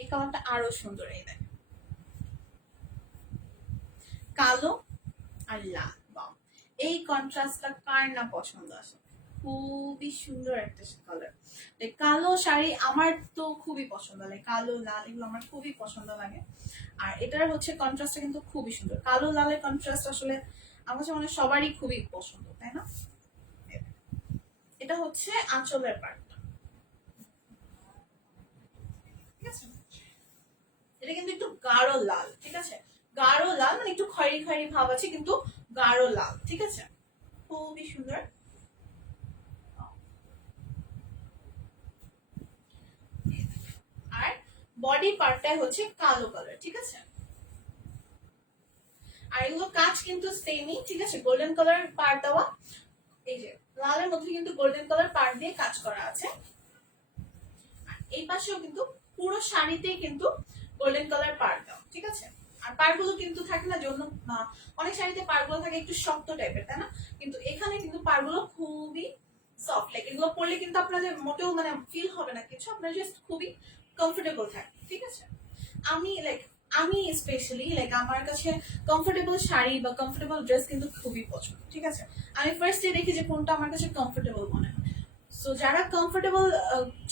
এই কালারটা আরো সুন্দর। এই দেখ, কালো আর লাল, বাহ, এই কন্ট্রাস্টটা কার না পছন্দ আসে, খুবই সুন্দর একটা কালার। কালো শাড়ি আমার তো খুবই পছন্দ লাগে, কালো লাল এগুলো আমার খুবই পছন্দ লাগে। আর এটার হচ্ছে কন্ট্রাস্টটা কিন্তু খুবই সুন্দর, কালো লালের কন্ট্রাস্ট আসলে আমার কাছে মনে হয় সবারই খুবই পছন্দ, তাই না? এটা হচ্ছে আঁচলের পার্টটা, ঠিক আছে? এটা কিন্তু একটু গাঢ় লাল, ঠিক আছে? গাঢ় লাল মানে একটু খয়েরি খয়েরি ভাব আছে, কিন্তু গাঢ় লাল, ঠিক আছে? খুবই সুন্দর। আর বডি পার্টটাই হচ্ছে কালো কালার, ঠিক আছে? আর এগুলো কাজ কিন্তু সেমই, ঠিক আছে? গোল্ডেন কালার পার্ট দেওয়া, এই যে লালের মধ্যে কিন্তু গোল্ডেন কালার পার্ট দিয়ে কাজ করা আছে। এই পাশেও কিন্তু পুরো শাড়িতেই কিন্তু গোল্ডেন কালার পাড় দাও, ঠিক আছে? আর পাড়গুলো কিন্তু থাকে না জন্য, অনেক শাড়িতে পাড়গুলো থাকে একটু শক্ত টাইপের, তাই না? কিন্তু এখানে কিন্তু পাড়গুলো খুবই সফট, লাইক এগুলো পরলে কিন্তু আপনাদের মোটেও মানে ফিল হবে না কিছু, আপনার জাস্ট খুবই কমফোর্টেবল থাকে, ঠিক আছে? আমি স্পেশালি লাইক আমার কাছে কমফোর্টেবল শাড়ি বা কমফোর্টেবল ড্রেস কিন্তু খুবই পছন্দ, ঠিক আছে? আমি ফার্স্টে দেখি যে কোনটা আমার কাছে কমফোর্টেবল মনে হয়। সো যারা কমফোর্টেবল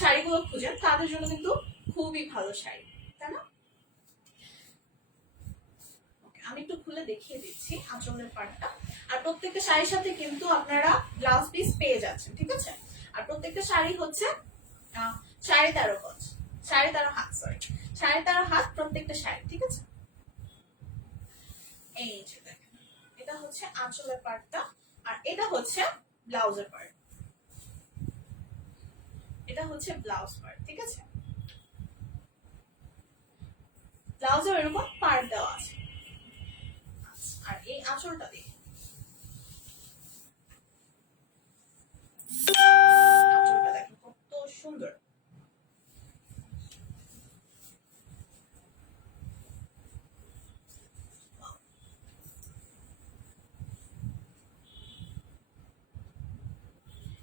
শাড়িগুলো খুঁজেন তাদের জন্য কিন্তু খুবই ভালো শাড়ি, তাই না? আমি একটু খুলে দেখিয়ে দিচ্ছি আঁচলের পার্টটা। আর প্রত্যেকটা শাড়ির সাথে কিন্তু আপনারা ব্লাউজ পিস পেয়ে যাচ্ছেন, ঠিক আছে? আর প্রত্যেকটা শাড়ি হচ্ছে 13.5 গজ, 13.5 হাত, সরি 13.5 হাত প্রত্যেকটা শাড়ি, ঠিক আছে? এই যে দেখেন, এটা হচ্ছে আঁচলের পার্টটা, আর এটা হচ্ছে ব্লাউজের পার্ট, এটা হচ্ছে ব্লাউজ পার্ট, ঠিক আছে? ব্লাউজের এরকম পার্ট দেওয়া আছে। আর এই আঁচলটা দেখি, আঁচলটা দেখো কত সুন্দর।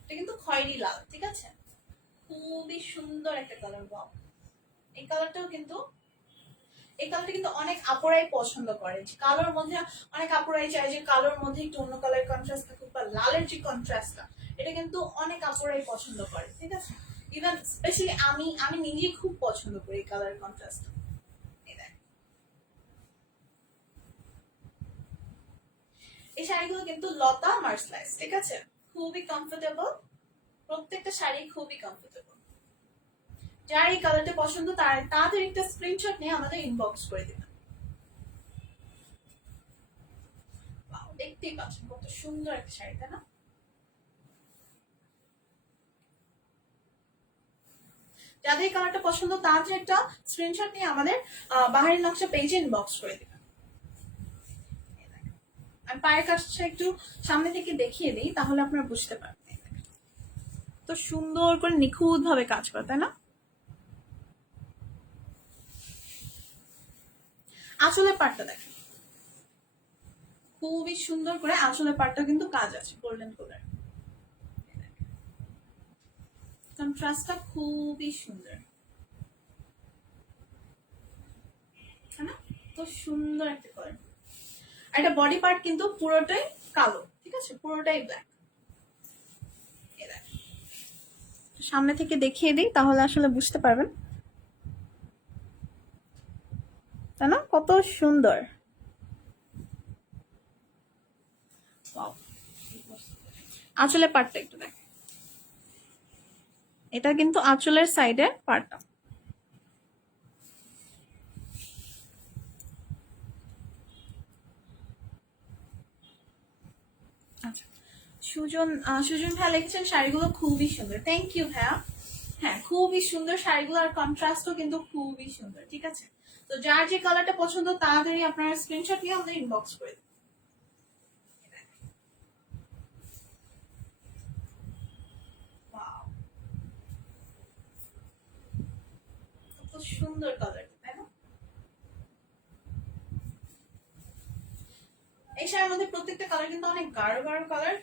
এটা কিন্তু খয়েরি লাল, ঠিক আছে? খুবই সুন্দর একটা কালার, বাও। এই কালারটাও কিন্তু, এই কালারটা কিন্তু অনেক আপুরাই পছন্দ করে, যে কালোর মধ্যে অনেক আপুরাই চায় যে কালোর মধ্যে একটু অন্য কালার কন্ট্রাস্ট থাকুক, বা লালের যে কন্ট্রাস্টটা এটা কিন্তু অনেক আপুরাই পছন্দ করে, ঠিক আছে? ইভেন স্পেশালি আমি আমি নিজে খুব পছন্দ করি এই কালার কন্ট্রাস্ট। এই শাড়িগুলো কিন্তু লতা মার্সলাইজ, ঠিক আছে? খুবই কমফোর্টেবল, প্রত্যেকটা শাড়ি খুবই কমফোর্টেবল। যার এই কালারটা পছন্দ তার তাদের একটা স্ক্রিনশট নিয়ে আমাদের ইনবক্স করে দিবেন। দেখতেই পাচ্ছেন কত সুন্দর একটা শাড়ি, তাই না? যাদের এই কালারটা পছন্দ তাদের একটা স্ক্রিনশট নিয়ে আমাদের বাহারি নকশা পেজে ইনবক্স করে দিবেন। আমি পায়ের কাজটা একটু সামনে থেকে দেখিয়ে দিই, তাহলে আপনারা বুঝতে পারবেন। তো সুন্দর করে নিখুঁত ভাবে কাজ করে, তাই না? আঁচলের পাটটা দেখেন, খুবই সুন্দর করে আঁচলের পাটটা কিন্তু কাজ আছে গোল্ডেন কালার, কন্ট্রাস্টটা খুবই সুন্দর, তাই না? তো সুন্দর একটা কালার। আর এটা বডি পার্ট কিন্তু পুরোটাই কালো, ঠিক আছে? পুরোটাই ব্ল্যাক। সামনে থেকে দেখিয়ে দিই তাহলে আসলে বুঝতে পারবেন, তাই না? কত সুন্দর। আঁচলের পার্টটা একটু দেখ, এটা কিন্তু আঁচলের সাইডে পার্টটা। আচ্ছা, সুজন সুজন ভাইয়া লিখেছেন শাড়িগুলো খুবই সুন্দর, থ্যাংক ইউ ভাইয়া। হ্যাঁ, খুবই সুন্দর শাড়িগুলো, আর কন্ট্রাস্টও কিন্তু খুবই সুন্দর, ঠিক আছে? তো যার যে কালারটা পছন্দ তাড়াতাড়ি আপনারা স্ক্রিনশট নিয়ে আমাদের ইনবক্স করে দিন। কত সুন্দর কালার, তাই না? এই শাড়ির মধ্যে প্রত্যেকটা কালার কিন্তু অনেক গাঢ় গাঢ় কালার,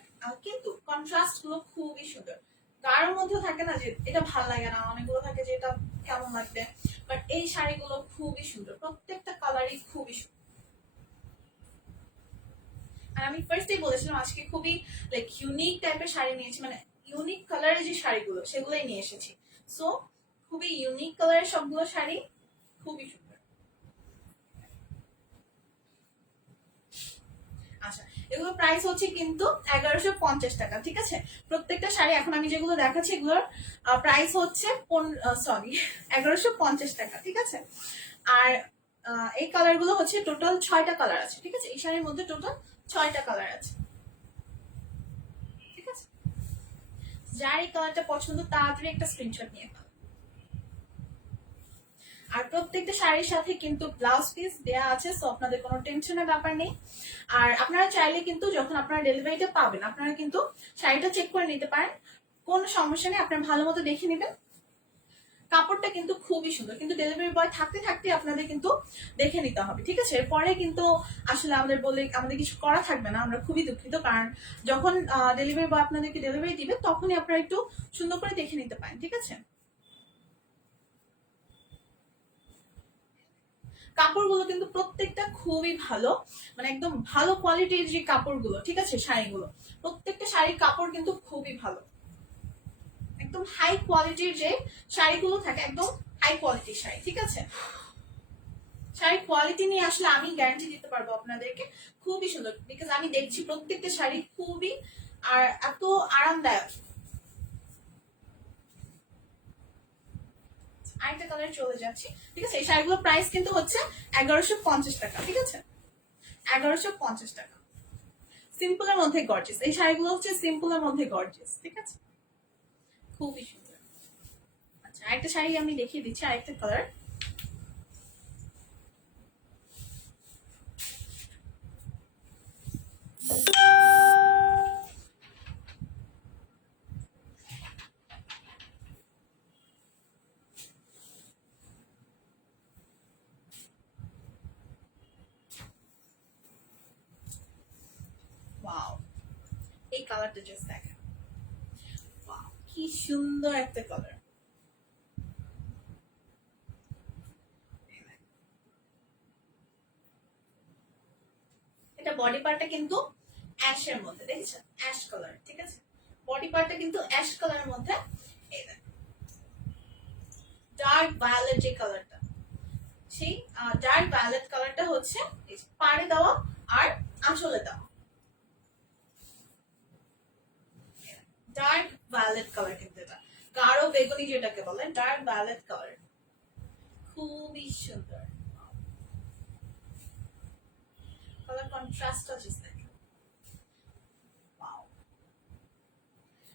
কিন্তু কন্ট্রাস্ট গুলো খুবই সুন্দর। গাঢ় কারোর মধ্যে থাকে না যে এটা ভালো লাগে না, অনেকগুলো থাকে যে এটা কেমন লাগবে, বাট এই শাড়িগুলো খুবই সুন্দর, প্রত্যেকটা কালারই খুবই সুন্দর। আর আমি ফার্স্টেই বলেছিলাম আজকে খুবই লাইক ইউনিক টাইপের শাড়ি নিয়েছি, মানে ইউনিক কালারের যে শাড়িগুলো সেগুলোই নিয়ে এসেছি। সো খুবই ইউনিক কালারের সবগুলো শাড়ি, খুবই সুন্দর। আচ্ছা, এগুলোর প্রাইস হচ্ছে কিন্তু 1150 টাকা, ঠিক আছে। প্রত্যেকটা শাড়ি এখন আমি যেগুলো দেখাচ্ছি এগুলোর প্রাইস হচ্ছে 1150 টাকা, ঠিক আছে। আর এই কালার গুলো হচ্ছে টোটাল 6টা কালার আছে, ঠিক আছে। এই শাড়ির মধ্যে টোটাল 6টা কালার আছে, ঠিক আছে। যার এই কালারটা পছন্দ তাড়াতাড়ি একটা স্ক্রিনশট নিয়ে ফেলো। আর প্রত্যেকটা শাড়ির সাথে কিন্তু ব্লাউজ পিস দেয়া আছে, সো আপনাদের কোনো টেনশনের ব্যাপার নেই। আর আপনারা চাইলে কিন্তু যখন আপনারা ডেলিভারিটা পাবেন আপনারা কিন্তু শাড়িটা চেক করে নিতে পারেন, কোনো সমস্যা নেই, আপনারা ভালো মতো দেখে নেবেন। কাপড়টা কিন্তু খুবই সুন্দর, কিন্তু ডেলিভারি বয় থাকতে থাকতে আপনাদের কিন্তু দেখে নিতে হবে, ঠিক আছে। এরপরে কিন্তু আসলে আমাদের কিছু করা থাকবে না, আমরা খুবই দুঃখিত, কারণ যখন ডেলিভারি বয় আপনাদেরকে ডেলিভারি দিবে তখনই আপনারা একটু সুন্দর করে দেখে নিতে পারেন, ঠিক আছে। কাপড়গুলো কিন্তু প্রত্যেকটা খুবই ভালো, মানে একদম ভালো কোয়ালিটির যে কাপড়গুলো, ঠিক আছে, শাড়িগুলো প্রত্যেকটা শাড়ির কাপড় কিন্তু খুবই ভালো, একদম হাই কোয়ালিটির যে শাড়িগুলো থাকে, একদম হাই কোয়ালিটির শাড়ি, ঠিক আছে। শাড়ির কোয়ালিটি নিয়ে আসলে আমি গ্যারান্টি দিতে পারবো আপনাদেরকে খুবই সুন্দর, বিকজ আমি দেখছি প্রত্যেকটা শাড়ি খুবই আর এত আরামদায়ক। আরেকটা কালার চলে যাচ্ছি, ঠিক আছে। এই শাড়িগুলোর প্রাইস কিন্তু হচ্ছে 1150 টাকা, ঠিক আছে, 1150 টাকা। সিম্পলের মধ্যে গর্জিয়াস, এই শাড়িগুলো হচ্ছে সিম্পলের মধ্যে গর্জিয়াস, ঠিক আছে, খুবই সুন্দর। আচ্ছা, আরেকটা শাড়ি আমি দেখিয়ে দিচ্ছি, আরেকটা কালার। ওয়াও, এই কালারটা জাস্ট দেখেন, ওয়াও কি সুন্দর একটা কালার। এটা বডি পার্টটা কিন্তু অ্যাশের মধ্যে, দেখেছেন, অ্যাশ কালার, ঠিক আছে। বডি পার্টটা কিন্তু অ্যাশ কালারের মধ্যে, এই দেখেন ডার্ক ভায়োলেট যে কালারটা, সেই ডার্ক ভায়োলেট কালারটা হচ্ছে পাড়ে দেওয়া আর আঁচলে দেওয়া, ডার্ক ভায়োলেট কালার, কিন্তু এটা গাঢ় বেগুনি যেটাকে বলে ডার্ক ভায়োলেট কালার, খুবই সুন্দর কালার কন্ট্রাস্টটা জাস্ট দেখেন, ওয়াও।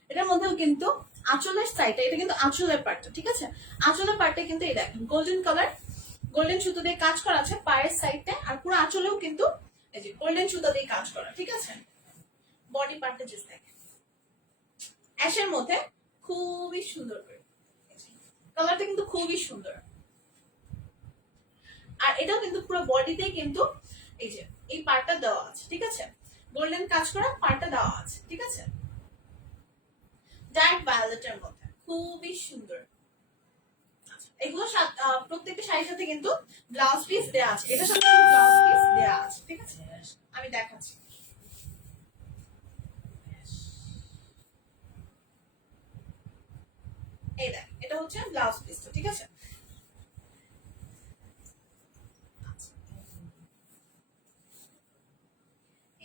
এটার মধ্যেও কিন্তু আঁচলের সাইডটা, এটা কিন্তু আঁচলের পার্টটা, ঠিক আছে। আঁচলের পার্টটা কিন্তু এই দেখেন গোল্ডেন কালার, গোল্ডেন সুতো দিয়ে কাজ করা আছে পায়ের সাইডটা, আর পুরো আঁচলেও কিন্তু এই যে গোল্ডেন সুতো দিয়ে কাজ করা, ঠিক আছে। বডি পার্টটা জাস্ট দেখেন অ্যাশের মধ্যে, খুবই সুন্দর করে, কালারটা কিন্তু খুবই সুন্দর। আর এটাও কিন্তু পুরো বডিতেই কিন্তু এই যে এই পার্টটা দেওয়া আছে, ঠিক আছে, গোল্ডেন কাজ করা পার্টটা দেওয়া আছে, ঠিক আছে, ডার্ক ভায়োলেটের মধ্যে, খুবই সুন্দর। এগুলো প্রত্যেকটা শাড়ির সাথে কিন্তু ব্লাউজ পিস দেওয়া আছে, এটার সাথে ব্লাউজ পিস দেওয়া আছে, ঠিক আছে, আমি দেখাচ্ছি। এই দেখ, এটা হচ্ছে ব্লাউজ পিসটা, ঠিক আছে।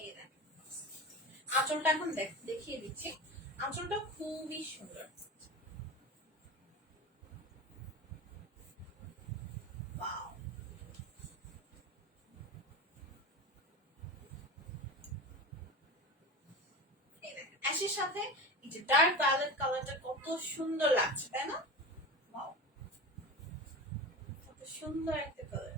এই দেখ, আঁচলটা এখন দেখিয়ে দিচ্ছি, আঁচলটা খুবই সুন্দর, ওয়াও। এই দেখ, অ্যাশের সাথে এই যে ডার্ক ভায়োলেট কালারটা কত সুন্দর লাগছে, তাই না, ওয়াও, কত সুন্দর একটা কালার।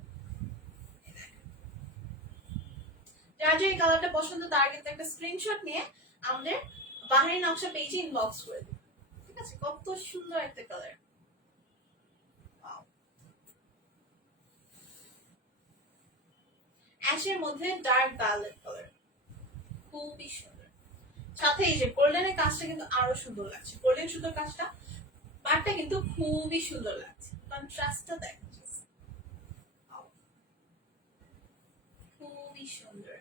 যার যে এই কালারটা পছন্দ তার কিন্তু একটা স্ক্রিনশট নিয়ে আমাদের বাহারি নকশা পেজে ইনবক্স করে দিন, ঠিক আছে। কত সুন্দর একটা কালার, অ্যাশের মধ্যে ডার্ক ভায়োলেট কালার, খুবই সুন্দর। সাথে এই যে গোল্ডেনের কাজটা কিন্তু আরো সুন্দর লাগছে, গোল্ডেন সুন্দর কাজটা, পাড়টা কিন্তু খুবই সুন্দর লাগছে, কন্ট্রাস্টটা দেখো খুবই সুন্দর।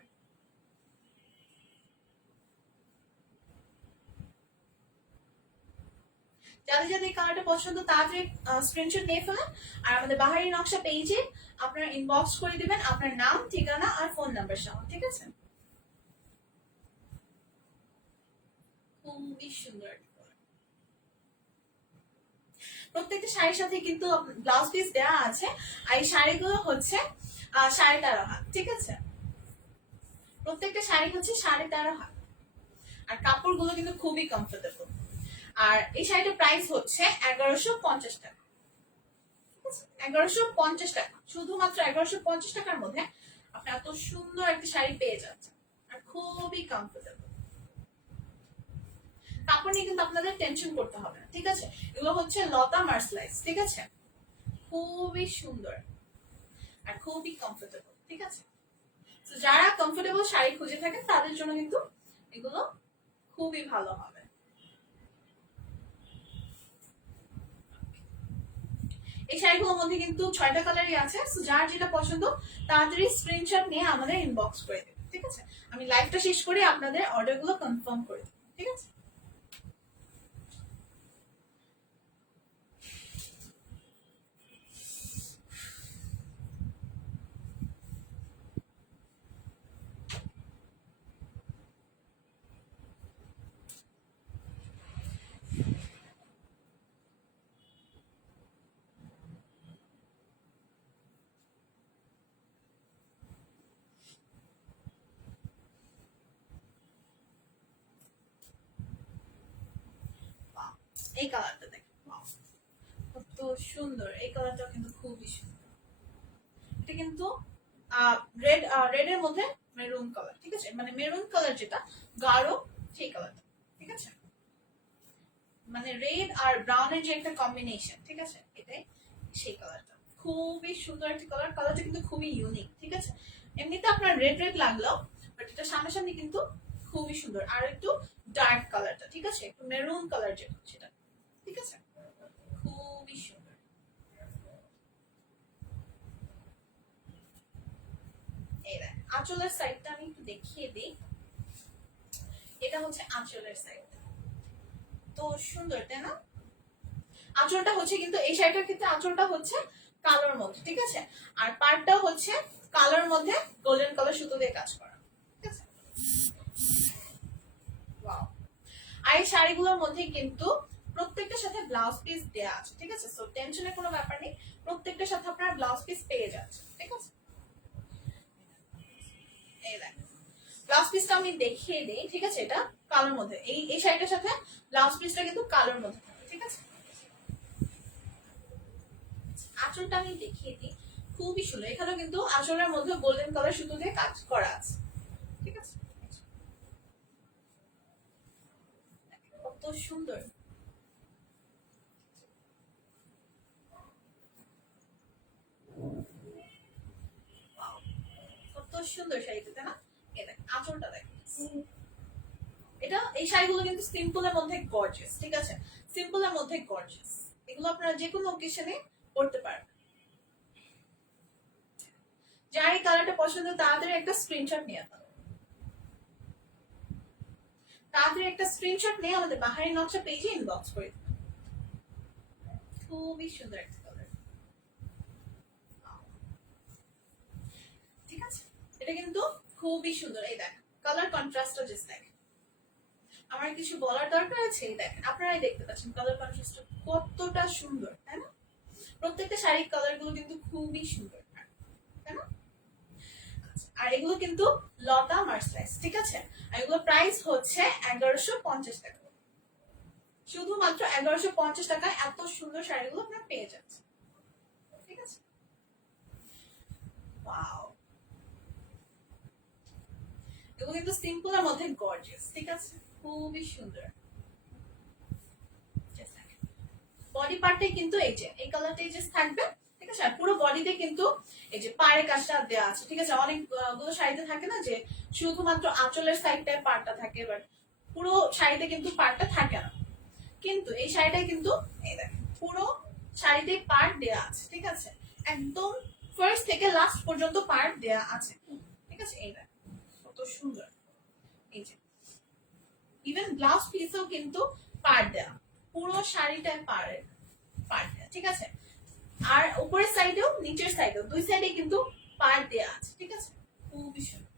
যাদের যাদের এই কালারটা পছন্দ তাড়াতাড়ি স্ক্রিনশট নিয়ে ফেলেন, আর আমাদের বাহারি নকশা পেজে আপনারা ইনবক্স করে দিবেন আপনার নাম, ঠিকানা আর ফোন নাম্বার সহ, ঠিক আছে? খুবই সুন্দর। প্রত্যেকটা শাড়ির সাথে কিন্তু ব্লাউজ পিস দেওয়া আছে, আর এই শাড়িগুলো হচ্ছে 13.5 হাত, ঠিক আছে? প্রত্যেকটা শাড়ি হচ্ছে 13.5 হাত, আর কাপড়গুলো কিন্তু খুবই কমফোর্টেবল। আর এই শাড়িটার প্রাইস হচ্ছে 1150 টাকা, 1150 টাকা, শুধুমাত্র 1150 টাকার মধ্যে আপনি এত সুন্দর একটা শাড়ি পেয়ে যাচ্ছেন, আর খুবই কমফোর্টেবল। কাপড় নিয়ে কিন্তু আপনাদের টেনশন করতে হবে না, ঠিক আছে? এগুলো হচ্ছে লতা মার্সলাইজ, ঠিক আছে? খুবই সুন্দর আর খুবই কমফোর্টেবল, ঠিক আছে? তো যারা কমফোর্টেবল শাড়ি খুঁজে থাকেন তাদের জন্য কিন্তু এগুলো খুবই ভালো হবে। এই শাড়িগুলোর মধ্যে কিন্তু 6টা কালারই আছে, সো যার যেটা পছন্দ তাড়াতাড়ি স্ক্রিনশট নিয়ে আমাদের ইনবক্স করে দেবেন, ঠিক আছে? আমি লাইভটা শেষ করে আপনাদের অর্ডারগুলো কনফার্ম করে দেব, ঠিক আছে? এই কালারটা দেখেন, কত সুন্দর, এই কালারটা কিন্তু খুবই সুন্দর। এটা কিন্তু রেড এর মধ্যে মেরুন কালার, ঠিক আছে? মানে মেরুন কালার যেটা গাঢ় সেই কালারটা, ঠিক আছে? মানে রেড আর ব্রাউনের যে একটা কম্বিনেশন, ঠিক আছে? এটাই সেই কালারটা, খুবই সুন্দর একটা কালার, কালারটা কিন্তু খুবই ইউনিক, ঠিক আছে? এমনিতে আপনার রেড রেড লাগলো, বাট এটা সামনাসামনি কিন্তু খুবই সুন্দর। আর একটু ডার্ক কালারটা, ঠিক আছে? একটু মেরুন কালার যেটা সেটা, ঠিক আছে? খুবই সুন্দর। এই দেখ আঁচলের সাইডটা আমি একটু দেখিয়ে দিই, এটা হচ্ছে আঁচলের সাইড, তো সুন্দর তাই না? আঁচলটা হচ্ছে কিন্তু এই শাড়িটার ক্ষেত্রে আঁচলটা হচ্ছে কালোর মধ্যে, ঠিক আছে? আর পাড়টা হচ্ছে কালোর মধ্যে গোল্ডেন কালার সুতো দিয়ে কাজ করা, ঠিক আছে? ওয়াও। আর এই শাড়িগুলোর মধ্যে কিন্তু প্রত্যেকটার সাথে ব্লাউজ পিস দেয়া আছে, ঠিক আছে? সো টেনশনের কোনো ব্যাপার নেই, প্রত্যেকটার সাথে আপনারা ব্লাউজ পিস পেয়ে যাচ্ছেন, ঠিক আছে? এই দেখ ব্লাউজ পিসটা আমি দেখিয়ে দিই, ঠিক আছে? এটা কালোর মধ্যে, এই শাড়িটার সাথে ব্লাউজ পিসটা কিন্তু কালোর মধ্যে থাকে, ঠিক আছে? আঁচলটা আমি দেখিয়ে দিই, খুবই সুন্দর। এখানেও কিন্তু আঁচলের মধ্যে গোল্ডেন কালার সুতো দিয়ে কাজ করা আছে, ঠিক আছে? কত সুন্দর, কত সুন্দর শাড়িটা না? এই দেখ আঁচলটা দেখ, এটা এই শাড়িগুলো কিন্তু সিম্পলের মধ্যে গর্জিয়াস, ঠিক আছে? সিম্পলের মধ্যে গর্জিয়াস, এগুলো আপনারা যে কোনো অকেশনে পড়তে পারবেন। যার এই কালারটা পছন্দ তাড়াতাড়ি একটা স্ক্রিনশট নিয়ে আসুন, তাড়াতাড়ি একটা স্ক্রিনশট নিয়ে আমাদের বাহারি নকশা পেজে ইনবক্স করে দিন। খুবই সুন্দর একটা কালার, ঠিক আছে? এটা কিন্তু খুবই সুন্দর। এই দেখ কালার কন্ট্রাস্টটা জাস্ট দেখ, আমার কিছু বলার দরকার আছে? এই দেখেন আপনারাই দেখতে পাচ্ছেন কালার কন্ট্রাস্টটা কতটা সুন্দর, তাই না? প্রত্যেকটা শাড়ির কালার গুলো কিন্তু খুবই সুন্দর, তাই না? আর এগুলো কিন্তু লতা মার্সলাইজ, ঠিক আছে? আর এগুলো প্রাইস হচ্ছে 1150 টাকা, শুধুমাত্র 1150 টাকায় এত সুন্দর শাড়িগুলো আপনার পেয়ে যাচ্ছে, ঠিক আছে? ওয়াও, এগুলো কিন্তু সিম্পলের মধ্যে গর্জিয়াস, ঠিক আছে? খুবই সুন্দর। বডি পার্টে কিন্তু এই যে এই কালারটাই জাস্ট থাকবে, ঠিক আছে? আর পুরো বডিতে কিন্তু এই যে পাড়ের কাজটা দেওয়া আছে, ঠিক আছে? অনেকগুলো শাড়িতে থাকে না যে শুধুমাত্র আঁচলের সাইডটায় পাড়টা থাকে, বাট পুরো শাড়িতে কিন্তু পাড়টা থাকে না, কিন্তু এই শাড়িটায় কিন্তু এই দেখেন পুরো শাড়িতে পাড় দেয়া আছে, ঠিক আছে, একদম ফার্স্ট থেকে লাস্ট পর্যন্ত পাড় দেয়া আছে, ঠিক আছে। এই দেখেন কত সুন্দর, এই যে ইভেন ব্লাউজ পিসও কিন্তু পাড় দেয়া, পুরো শাড়িটায় পাড় দেয়া, ঠিক আছে। আর উপরের সাইডেও নিচের সাইডেও দুই সাইডে কিন্তু পাড় দেয়া আছে, ঠিক আছে, খুবই সুন্দর।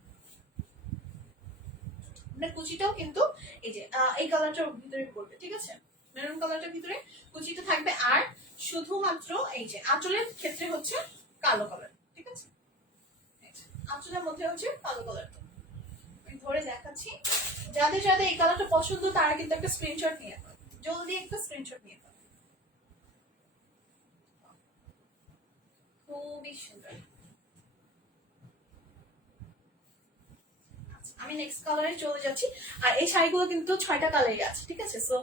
কুচিটাও কিন্তু এই যে এই কালারটার ভিতরে পড়বে, ঠিক আছে, মেরুন কালারটার ভিতরে কুচিটা থাকবে। আর শুধুমাত্র এই যে আঁচলের ক্ষেত্রে হচ্ছে কালো কালার, ঠিক আছে, আঁচলের মধ্যে হচ্ছে কালো কালার। আমি ধরে দেখাচ্ছি, যাদের যাদের এই কালারটা পছন্দ তারা কিন্তু একটা স্ক্রিনশট নিয়ে নেবে, জলদি একটা স্ক্রিনশট নিয়ে নেবে, খুবই সুন্দর। আমি নেক্সট কালারে চলে যাচ্ছি। আর এই শাড়িগুলো কিন্তু 6টা কালারই আছে, ঠিক আছে। সো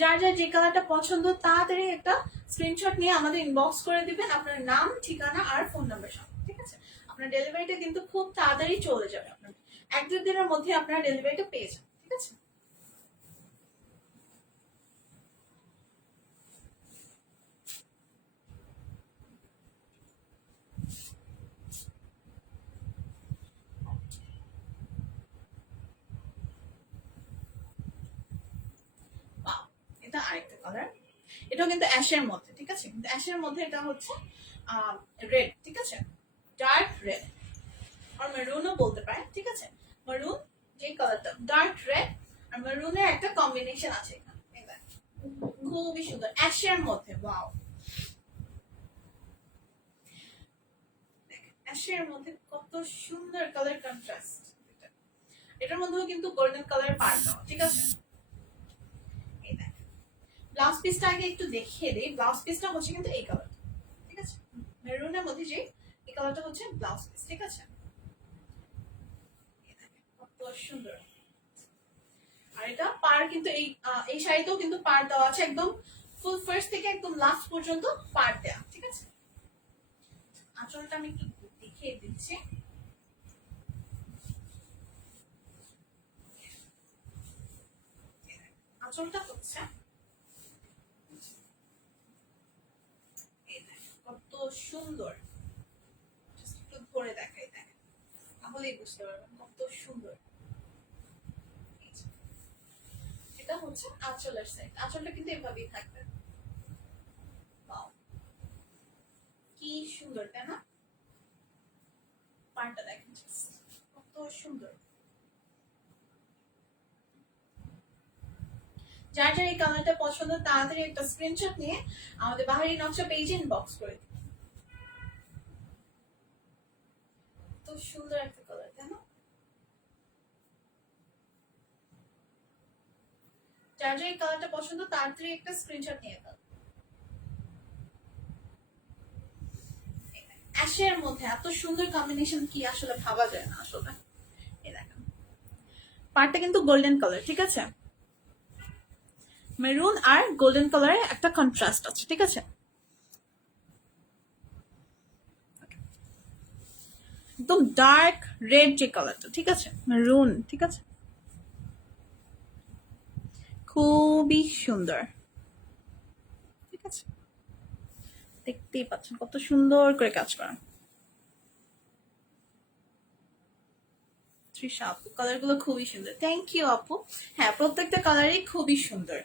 যার যার যে কালারটা পছন্দ তাড়াতাড়ি একটা স্ক্রিনশট নিয়ে আমাদের ইনবক্স করে দিবেন আপনার নাম, ঠিকানা আর ফোন নাম্বার সহ, ঠিক আছে। আপনার ডেলিভারিটা কিন্তু খুব তাড়াতাড়ি চলে যাবে, আপনার 1-2 দিনের মধ্যে আপনার ডেলিভারিটা পেয়ে যাবেন, ঠিক আছে। এটা আরেকটা কালার, এটাও কিন্তু অ্যাশের মধ্যে, ঠিক আছে, কিন্তু অ্যাশের মধ্যে এটা হচ্ছে রেড, ঠিক আছে, ডার্ক রেড আর মেরুনও বলতে পারেন, ঠিক আছে। মেরুন যে কালারটা ডার্ক রেড আর মেরুনের একটা কম্বিনেশন আছে এখানে, খুবই সুন্দর অ্যাশের মধ্যে। ওয়াও, অ্যাশের মধ্যে কত সুন্দর কালার কন্ট্রাস্ট। এটার মধ্যেও কিন্তু গোল্ডেন কালার পার দাও, ঠিক আছে। ব্লাউজ পিসটা আগে একটু দেখিয়ে দিই, ব্লাউজ পিসটা হচ্ছে কিন্তু এই কালার, ঠিক আছে, মেরুনের মধ্যে যে এই কালারটা হচ্ছে ব্লাউজ পিস, ঠিক আছে, কত সুন্দর। আর এটা পার কিন্তু এই শাড়িতেও কিন্তু পার দেওয়া আছে, একদম ফুল ফার্স্ট থেকে একদম লাস্ট পর্যন্ত পার দেওয়া, ঠিক আছে। আঁচলটা আমি একটু দেখিয়ে দিচ্ছি, আঁচলটা হচ্ছে কত সুন্দর, একটু ধরে দেখাই, দেখেন তাহলেই বুঝতে পারবেন কত সুন্দর। এটা হচ্ছে আঁচলের সাইড, আঁচলটা কিন্তু এভাবেই থাকবে, কি সুন্দর, তাই না? পাড়টা দেখেন কত সুন্দর। যার যার এই কালারটা পছন্দ তাড়াতাড়ি একটা স্ক্রিনশট নিয়ে আমাদের বাহারি নকশা পেজে ইনবক্স করে দিন। তো সুন্দর একটা কালার, তাই না? যার যার এই কালারটা পছন্দ তাড়াতাড়ি একটা স্ক্রিনশট নিয়ে ফেল। অ্যাশের মধ্যে এত সুন্দর কম্বিনেশন কি আসলে ভাবা যায় না আসলে। এই দেখেন পাড়টা কিন্তু গোল্ডেন কালার, ঠিক আছে, মেরুন আর গোল্ডেন কালারের একটা কন্ট্রাস্ট আছে, ঠিক আছে, একদম ডার্ক রেড যে কালারটা, ঠিক আছে, মেরুন, ঠিক আছে, খুবই সুন্দর, ঠিক আছে, দেখতেই পাচ্ছেন কত সুন্দর করে কাজ করা। তৃষা আপু কালার গুলো খুবই সুন্দর, থ্যাংক ইউ আপু। হ্যাঁ প্রত্যেকটা কালারই খুবই সুন্দর।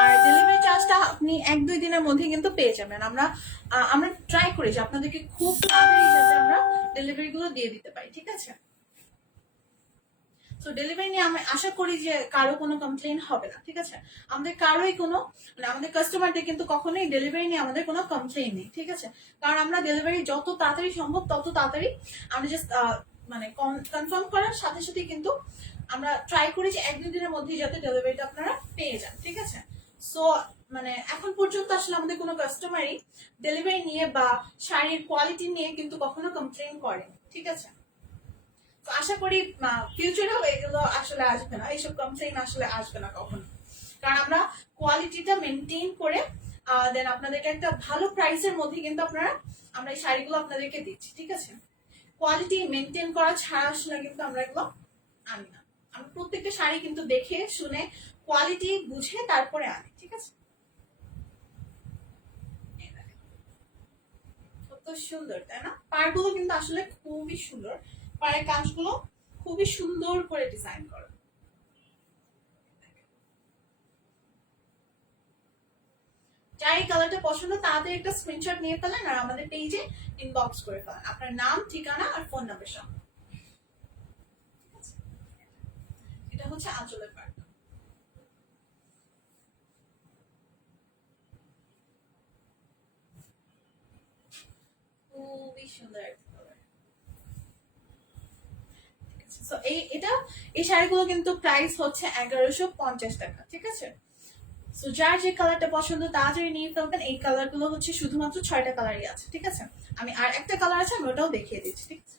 আর ডেলিভারি চার্জটা আপনি 1-2 দিনের মধ্যে কিন্তু পেয়ে যাবেন। আমরা ট্রাই করি যে আপনাদেরকে খুব তাড়াতাড়ি যাতে আমরা ডেলিভারি গুলো দিয়ে দিতে পারি, ঠিক আছে। তো ডেলিভারি নিয়ে আমি আশা করি যে কারো কোনো কমপ্লেন হবে না, ঠিক আছে। আমাদের কারোই কোনো মানে আমাদের কাস্টমারদের কিন্তু কখনোই ডেলিভারি নিয়ে আমাদের কোনো কমপ্লেন নেই, ঠিক আছে। কারণ আমরা ডেলিভারি যত তাড়াতাড়ি সম্ভব তত তাড়াতাড়ি আমরা জাস্ট মানে কনফার্ম করার সাথে সাথে কিন্তু আমরা ট্রাই করি যে 1-2 দিনের মধ্যে যাতে ডেলিভারিটা আপনারা পেয়ে যান, ঠিক আছে। সো মানে এখন পর্যন্ত আসলে আমাদের কোনো কাস্টমারই ডেলিভারি নিয়ে বা শাড়ির কোয়ালিটি নিয়ে কিন্তু কখনো কমপ্লেন করেনি, ঠিক আছে। আশা করি ফিউচারেও এগুলো আসলে আসবে না, এইসব কমপ্লেইন আসলে আসবে না কখনো। কারণ আমরা কোয়ালিটিটা মেনটেন করে দেন আপনাদেরকে একটা ভালো প্রাইসের মধ্যে কিন্তু আমরা এই শাড়িগুলো আপনাদেরকে দিচ্ছি, ঠিক আছে। কোয়ালিটি মেনটেন করা ছাড়া আসলে কিন্তু আমরা এগুলো আনি না। আমি প্রত্যেকটা শাড়ি কিন্তু দেখে শুনে কোয়ালিটি বুঝে তারপরে আনি, ঠিক আছে? কত সুন্দর তাই না? পাড়গুলো কিন্তু আসলে খুবই সুন্দর, পাড়ের কাজগুলো খুবই সুন্দর করে ডিজাইন করা। যার এই কালারটা পছন্দ তাদের একটা স্ক্রিনশট নিয়ে ফেলেন আর আমাদের পেজে ইনবক্স করে ফেলেন আপনার নাম, ঠিকানা আর ফোন নাম্বার সহ। এটা হচ্ছে আঁচলের পার্ট। খুবই সুন্দর একটা কালার। সো এই শাড়িগুলো কিন্তু প্রাইস হচ্ছে 1150 টাকা, ঠিক আছে? সো যার যে কালারটা পছন্দ তাড়াতাড়ি নিয়ে ফেলবেন। এই কালারগুলো হচ্ছে শুধুমাত্র 6টা কালারই আছে, ঠিক আছে? আমি আর একটা কালার আছে, আমি ওটাও দেখিয়ে দিচ্ছি, ঠিক আছে?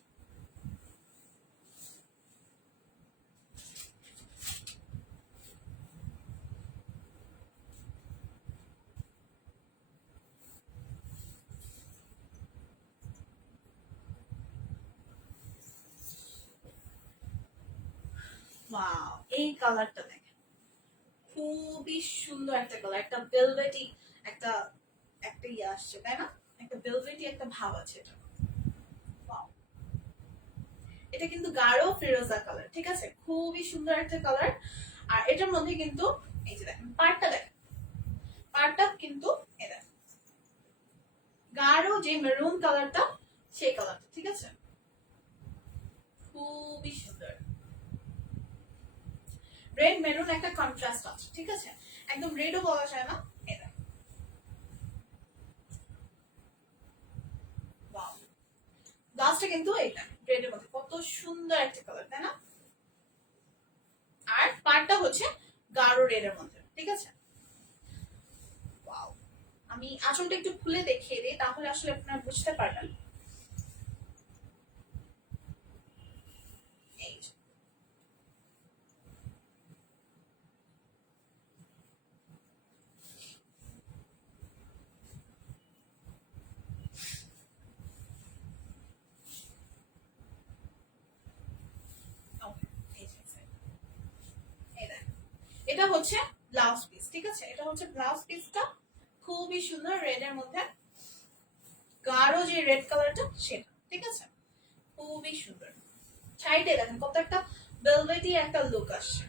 ওয়াও, এই কালারটা দেখেন, খুবই সুন্দর একটা কালার, একটা ভেলভেটি একটা একটা ইয়ে আসছে তাই না? একটা ভেলভেটি একটা ভাব আছে এটা। Wow, এটা কিন্তু গাঢ় ফিরোজা কালার, ঠিক আছে? খুবই সুন্দর একটা কালার। আর এটার মধ্যে কিন্তু এই যে দেখেন পাড়টা দেখেন, পাড়টা কিন্তু এই দেখেন গাঢ় যে মেরুন কালারটা সেই কালারটা, ঠিক আছে? খুবই সুন্দর। রেড মেরুন একটা কন্ট্রাস্ট আছে, ঠিক আছে? একদম রেডও বলা যায় না। এটা ওয়াও, ব্লাউজটা কিন্তু এইটা রেডের মধ্যে কত সুন্দর একটা কালার তাই না? আর পাড়টা হচ্ছে গাঢ় রেডের মধ্যে, ঠিক আছে? ওয়াও, আমি আঁচলটা একটু খুলে দেখিয়ে দিই তাহলে আসলে আপনারা বুঝতে পারবেন। এই যে, okay, এই যে, এই দেখেন। এটা হচ্ছে ব্লাউজ পিস, ঠিক আছে? এটা হচ্ছে ব্লাউজ পিসটা, খুবই সুন্দর রেড এর মধ্যে গাঢ় যে রেড কালারটা সেটা, ঠিক আছে? খুবই সুন্দর। সাইডে দেখেন কত একটা ভেলভেটি একটা লুক আসছে।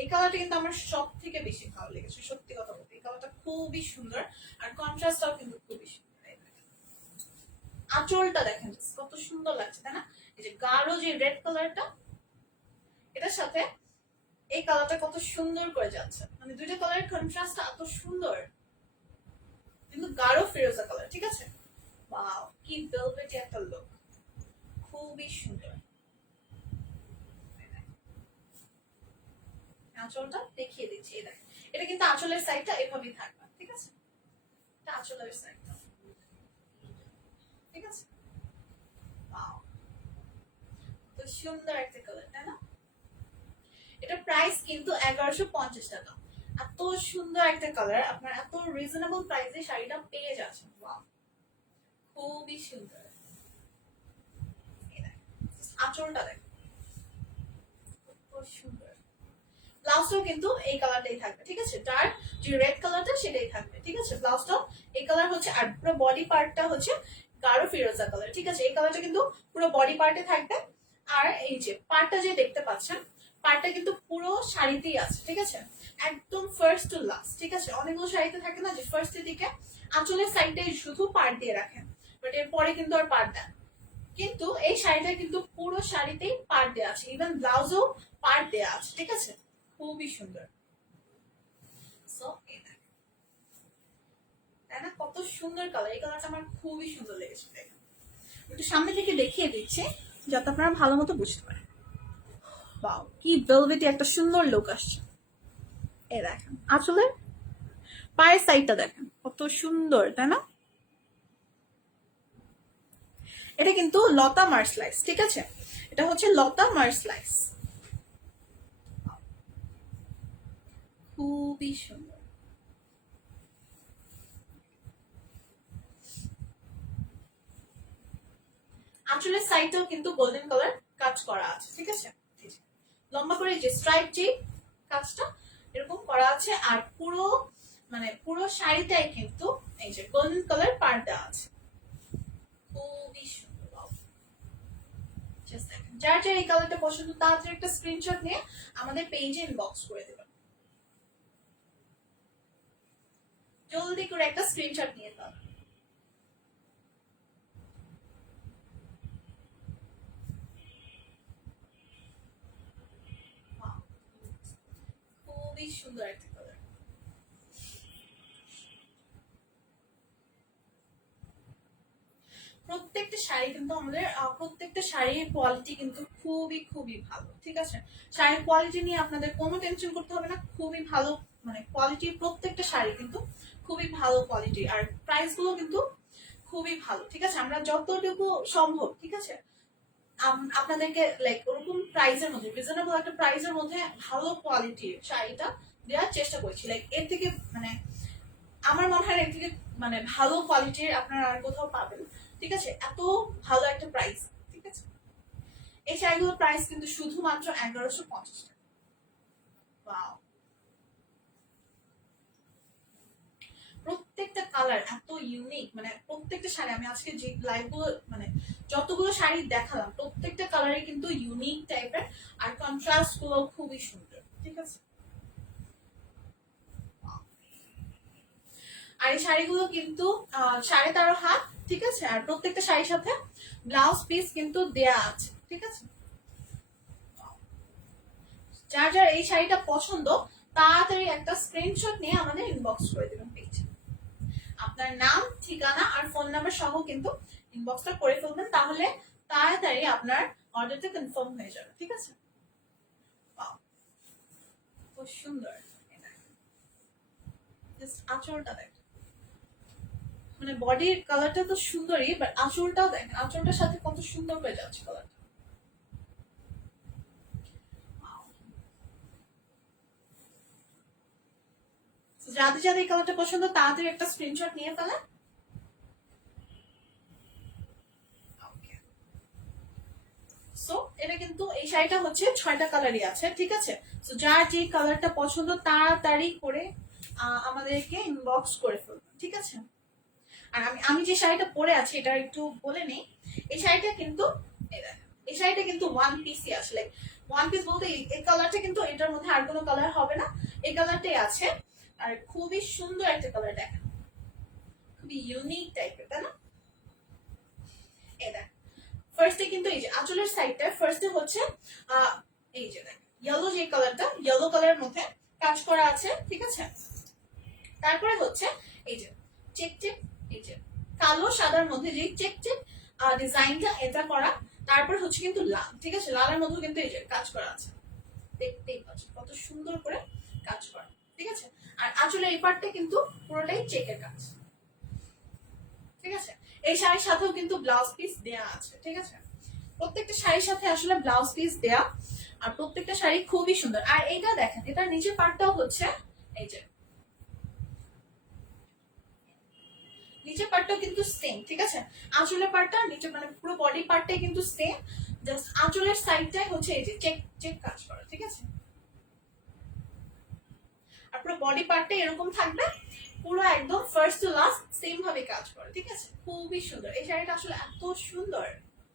এই কালারটা কিন্তু আমার সব থেকে বেশি ভালো লেগেছে, সত্যি কথা বলতে। এই কালারটা খুবই সুন্দর আর কন্ট্রাস্টটাও কিন্তু খুবই সুন্দর। আঁচলটা দেখেন কত সুন্দর লাগছে তাই না? এই যে গাঢ় যে রেড কালারটা এটার সাথে এই কালারটা কত সুন্দর করে যাচ্ছে, মানে দুইটা কালারের কন্ট্রাস্টটা এত সুন্দর, কিন্তু গাঢ় ফিরোজা কালার, ঠিক আছে? ওয়াও, কি ভেলভেটি একটা লুক, খুবই সুন্দর। আঁচলটা দেখিয়ে দিচ্ছি, এই দেখেন। এটা কিন্তু আঁচলের সাইডটা এভাবেই থাকবে, ঠিক আছে? এটা আঁচলের সাইডটা, ঠিক আছে? ওয়াও, তো সুন্দর একটা কালার তাই না? এটা প্রাইস কিন্তু 1150 টাকা। এত সুন্দর একটা কালার, আপনার এত রিজনেবল প্রাইসে শাড়িটা পেয়ে যাচ্ছেন। ওয়াও, খুবই সুন্দর। আঁচলটা দেখো খুব সুন্দর। ব্লাউজটাও কিন্তু এই কালারটাই থাকবে, ঠিক আছে? ডার্ক যে রেড কালারটা সেটাই থাকবে, ঠিক আছে? ব্লাউজটাও এই কালার হচ্ছে, আর পুরো বডি পার্টটা হচ্ছে গাঢ় ফিরোজা কালার, ঠিক আছে? এই কালারটা কিন্তু পুরো বডি পার্টে থাকবে। আর এই যে পার্টটা যে দেখতে পাচ্ছেন, পার্টটা কিন্তু পুরো শাড়িতেই আছে, ঠিক আছে? একদম ফার্স্ট টু লাস্ট, ঠিক আছে? অনেকগুলো শাড়িতে থাকে না যে ফার্স্টের দিকে আঁচলের সাইডটাই শুধু পার্ট দিয়ে রাখেন, বাট এরপরে কিন্তু আর পার্ট দেন। কিন্তু এই শাড়িটা কিন্তু পুরো শাড়িতেই পার্ট দেওয়া আছে, ইভেন ব্লাউজও পার্ট দেওয়া আছে, ঠিক আছে? খুবই সুন্দর। সো এই দেখেন, তাই না? কত সুন্দর কালার, এই কালারটা আমার খুবই সুন্দর লেগেছে। দেখেন, একটু সামনে থেকে দেখিয়ে দিচ্ছি যাতে আপনারা ভালো মতো বুঝতে পারেন। বাও, কি ভেলভেটি একটা সুন্দর লুক আসছে। এই দেখেন আসলে পায়ের সাইডটা দেখেন কত সুন্দর তাই না? এটা কিন্তু লতা মার্সলাইস, ঠিক আছে? এটা হচ্ছে লতা মার্সলাইস, খুবই সুন্দর। আঁচলের সাইডটাও কিন্তু গোল্ডেন কালার কাজ করা আছে, ঠিক আছে? লম্বা করে যে স্ট্রাইপ যে কাজটা এরকম করা আছে, আর পুরো মানে পুরো শাড়িটাই কিন্তু এই যে গোল্ডেন কালার পাড় দেওয়া আছে, খুবই সুন্দর। যার যার এই কালারটা পছন্দ তাড়াতাড়ি একটা স্ক্রিনশট নিয়ে আমাদের পেজে ইনবক্স করে দেবেন, জলদি করে একটা স্ক্রিনশট নিয়ে দাও। খুবই সুন্দর একটা কালার। প্রত্যেকটা শাড়ি কিন্তু আমাদের প্রত্যেকটা শাড়ির কোয়ালিটি কিন্তু খুবই খুবই ভালো, ঠিক আছে? শাড়ির কোয়ালিটি নিয়ে আপনাদের কোনো টেনশন করতে হবে না, খুবই ভালো মানে কোয়ালিটির প্রত্যেকটা শাড়ি কিন্তু খুবই ভালো কোয়ালিটি, আর প্রাইস গুলো কিন্তু খুবই ভালো, ঠিক আছে? আমরা যতটুকু সম্ভব, ঠিক আছে, আপনাদেরকে লাইক ওরকম প্রাইসের মধ্যে রিজনেবল একটা প্রাইসের মধ্যে ভালো কোয়ালিটির শাড়িটা দেওয়ার চেষ্টা করছি। লাইক এর থেকে মানে আমার মনে হয় এর থেকে মানে ভালো কোয়ালিটির আপনারা আর কোথাও পাবেন, ঠিক আছে? এত ভালো একটা প্রাইস, ঠিক আছে? এই শাড়িগুলোর প্রাইস কিন্তু শুধুমাত্র 1150 টাকা। ওয়াও, প্রত্যেকটা কালার এত ইউনিক, মানে প্রত্যেকটা শাড়ি আমি আজকে যে লাইভগুলো মানে যতগুলো শাড়ি দেখালাম প্রত্যেকটা কালারই কিন্তু ইউনিক টাইপের, আর কন্ট্রাস্ট গুলো খুবই সুন্দর, ঠিক আছে? আর এই শাড়িগুলো কিন্তু 13.5 হাত, ঠিক আছে? আর প্রত্যেকটা শাড়ির সাথে ব্লাউজ পিস কিন্তু দেয়া আছে, ঠিক আছে? যার যার এই শাড়িটা পছন্দ তাড়াতাড়ি একটা স্ক্রিনশট নিয়ে আমাদের ইনবক্স করে দেবেন পেজে, আপনার নাম, ঠিকানা আর ফোন নাম্বার সহ কিন্তু ইনবক্সটা করে ফেলবেন, তাহলে তাড়াতাড়ি আপনার অর্ডারটা কনফার্ম হয়ে যাবে, ঠিক আছে? খুব সুন্দর। আঁচলটা দেখ, মানে বডির কালারটা তো সুন্দরই, বাট আঁচলটাও দেখেন, আঁচলটার সাথে কত সুন্দর হয়ে যাচ্ছে কালারটা। যাদের যাদের এই কালারটা পছন্দ তাড়াতাড়ি একটা স্ক্রিনশট নিয়ে ফেলেন। সো এটা কিন্তু এই শাড়িটা হচ্ছে 6টা কালারই আছে, ঠিক আছে? সো যার যে কালারটা পছন্দ তাড়াতাড়ি করে আমাদেরকে ইনবক্স করে ফেলবেন, ঠিক আছে? আর আমি যে শাড়িটা পরে আছি এটা একটু বলে নেই, এই শাড়িটা কিন্তু এই শাড়িটা কিন্তু ওয়ান পিসই আসলে, ওয়ান পিস বলতে এই কালারটা কিন্তু এটার মধ্যে আর কোনো কালার হবে না, এই কালারটাই আছে, আর খুবই সুন্দর একটা কালার, দেখেন খুবই ইউনিক টাইপের, তাই না? এই দেখ, ফার্স্টে কিন্তু এই যে আঁচলের সাইডটা ফার্স্টে হচ্ছে এই যে দেখ ইয়েলো, যে কালারটা ইয়েলো কালারের মধ্যে কাজ করা আছে, ঠিক আছে? তারপরে হচ্ছে এই যে চেক চেক, এই যে কালো সাদার মধ্যে যে চেক চেক ডিজাইনটা এটা করা, তারপর হচ্ছে কিন্তু লাল, ঠিক আছে? লালের মধ্যে কিন্তু এই যে কাজ করা আছে, দেখতেই পাচ্ছ কত সুন্দর করে কাজ করা, ঠিক আছে? আর আঁচলের এই পার্টটা কিন্তু পুরোটাই চেকের কাজ, ঠিক আছে? এই শাড়ির সাথেও কিন্তু ব্লাউজ পিস দেয়া আছে, ঠিক আছে? প্রত্যেকটা শাড়ির সাথে আসলে ব্লাউজ পিস দেয়া, আর প্রত্যেকটা শাড়ি খুবই সুন্দর। আর এইটা দেখেন, এটার নিচের পার্টটাও হচ্ছে এই যে নিচের পার্টটাও কিন্তু সেম, ঠিক আছে? আঁচলের পার্টটা নিচে মানে পুরো বডি পার্টটাই কিন্তু সেম, জাস্ট আঁচলের সাইডটাই হচ্ছে এই যে চেক চেক কাজ করা, ঠিক আছে? আর পুরো বডি পার্টটা এরকম থাকবে, পুরো একদম ফার্স্ট টু লাস্ট সেম ভাবে কাজ করে, ঠিক আছে? খুবই সুন্দর এই শাড়িটা, আসলে এত সুন্দর।